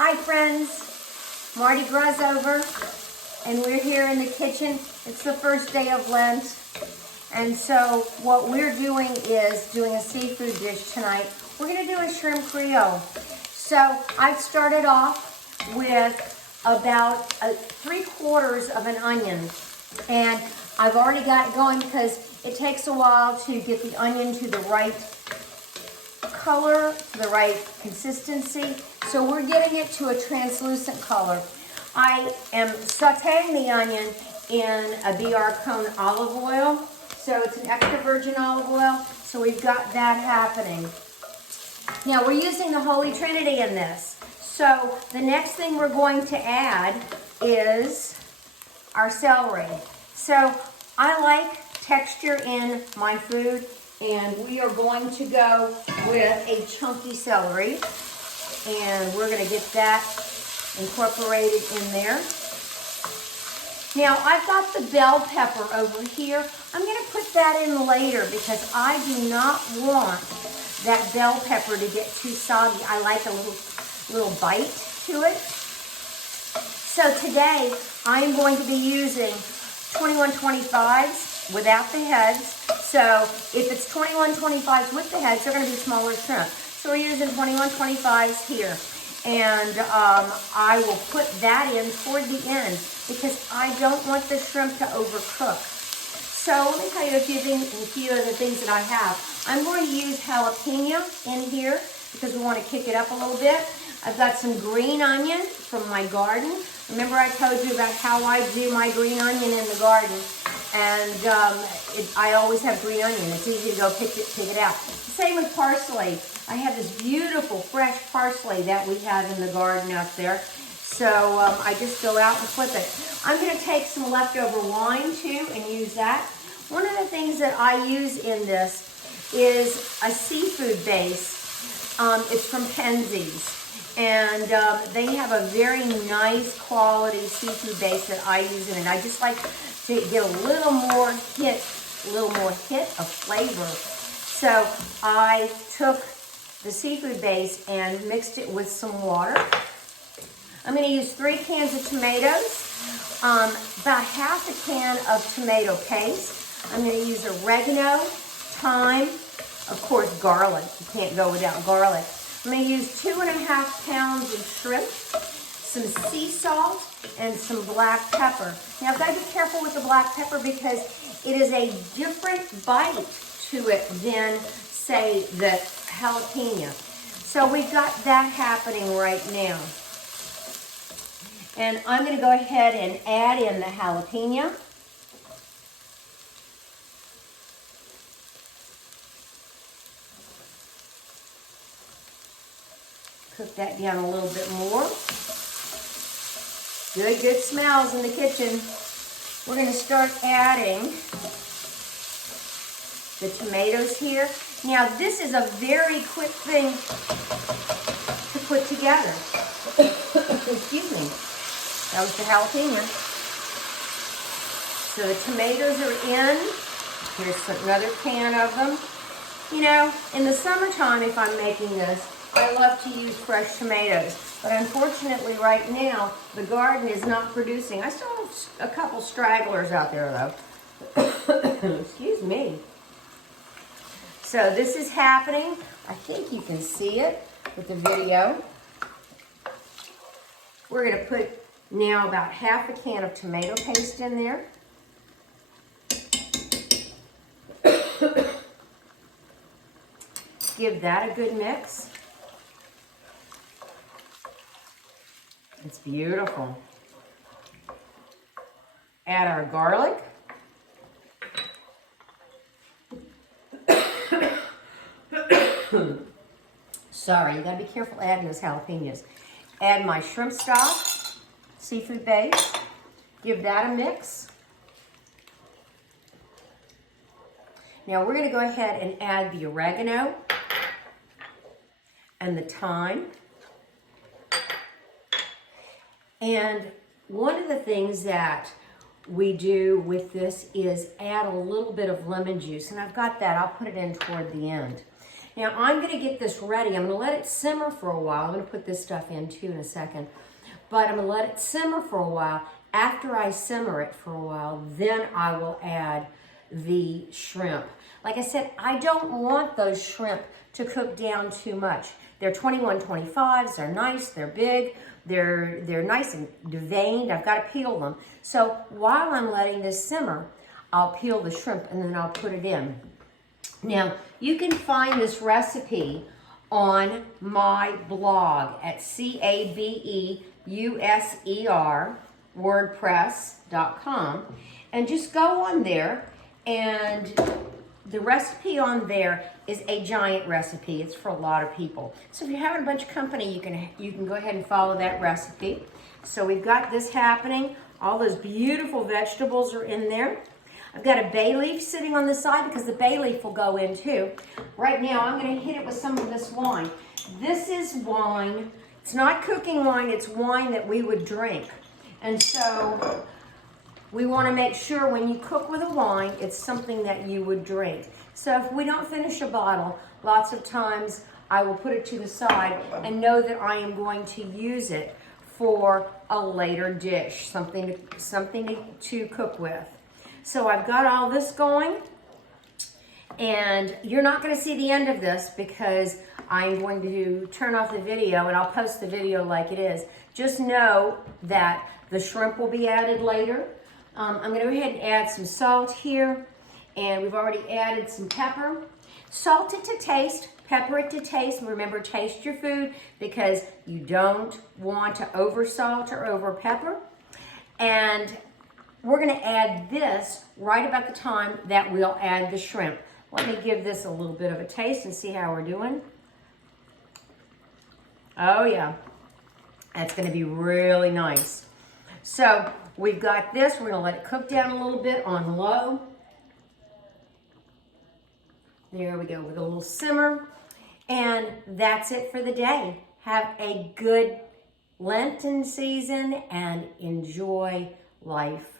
Hi friends, Mardi Gras over, and we're here in the kitchen. It's the first day of Lent, and so what we're doing is doing a seafood dish tonight. We're gonna do a shrimp creole. So I've started off with about 3/4 of an onion, and I've already got it going because it takes a while to get the onion to the right color, to the right consistency. So we're getting it to a translucent color. I am sauteing the onion in a BR cone olive oil. So it's an extra virgin olive oil. So we've got that happening. Now we're using the Holy Trinity in this. So the next thing we're going to add is our celery. So I like texture in my food, and we are going to go with a chunky celery, and we're going to get that incorporated in there. Now I've got the bell pepper over here. I'm going to put that in later because I do not want that bell pepper to get too soggy. I like a little bite to it. So today I'm going to be using 2125s without the heads. So if it's 2125s with the heads, they're going to be smaller shrimp. So we're using 2125s here. And I will put that in toward the end because I don't want the shrimp to overcook. So let me tell you a few of the things that I have. I'm going to use jalapeno in here because we want to kick it up a little bit. I've got some green onion from my garden. Remember I told you about how I do my green onion in the garden. And I always have green onion. It's easy to go pick it out. Same with parsley. I have this beautiful fresh parsley that we have in the garden out there. So I just go out and flip it. I'm going to take some leftover wine too and use that. One of the things that I use in this is a seafood base. It's from Penzeys. And they have a very nice quality seafood base that I use in it. I just like to get a little more hit of flavor. So I took the seafood base and mixed it with some water. I'm going to use 3 cans of tomatoes, about half a can of tomato paste. I'm going to use oregano, thyme, of course garlic. You can't go without garlic. I'm going to use 2.5 pounds of shrimp, some sea salt, and some black pepper. Now I've got to be careful with the black pepper because it is a different bite to it than, say, the jalapeno. So we've got that happening right now. And I'm going to go ahead and add in the jalapeno. Cook that down a little bit more. Good smells in the kitchen. We're going to start adding the tomatoes here. Now this is a very quick thing to put together. Excuse me. That was the jalapeno. So the tomatoes are in. Here's another can of them. You know, in the summertime, if I'm making this, I love to use fresh tomatoes. But unfortunately, right now, the garden is not producing. I still have a couple stragglers out there, though. Excuse me. So this is happening. I think you can see it with the video. We're going to put now about half a can of tomato paste in there. Give that a good mix. It's beautiful. Add our garlic. Sorry, you gotta be careful adding those jalapenos. Add my shrimp stock, seafood base. Give that a mix. Now we're gonna go ahead and add the oregano and the thyme. And one of the things that we do with this is add a little bit of lemon juice. And I've got that. I'll put it in toward the end. Now I'm going to get this ready. I'm going to let it simmer for a while. I'm going to put this stuff in too in a second. But I'm going to let it simmer for a while. After I simmer it for a while, then I will add the shrimp. Like I said, I don't want those shrimp to cook down too much. They're 21-25s, they're nice, they're big, they're nice and veined. I've got to peel them. So while I'm letting this simmer, I'll peel the shrimp and then I'll put it in. Now, you can find this recipe on my blog at CABEUSER WordPress.com, and just go on there, and the recipe on there is a giant recipe. It's for a lot of people. So if you're having a bunch of company, you can go ahead and follow that recipe. So we've got this happening. All those beautiful vegetables are in there. I've got a bay leaf sitting on the side because the bay leaf will go in too. Right now, I'm going to hit it with some of this wine. This is wine. It's not cooking wine. It's wine that we would drink. And so we want to make sure when you cook with a wine, it's something that you would drink. So if we don't finish a bottle, lots of times I will put it to the side and know that I am going to use it for a later dish, something to cook with. So I've got all this going, and you're not going to see the end of this because I'm going to turn off the video and I'll post the video like it is. Just know that the shrimp will be added later. I'm going to go ahead and add some salt here, and we've already added some pepper. Salt it to taste, pepper it to taste. Remember, taste your food because you don't want to over salt or over pepper. And we're going to add this right about the time that we'll add the shrimp. Let me give this a little bit of a taste and see how we're doing. Oh yeah, that's going to be really nice. So we've got this. We're going to let it cook down a little bit on low. There we go with a little simmer. And that's it for the day. Have a good Lenten season and enjoy life.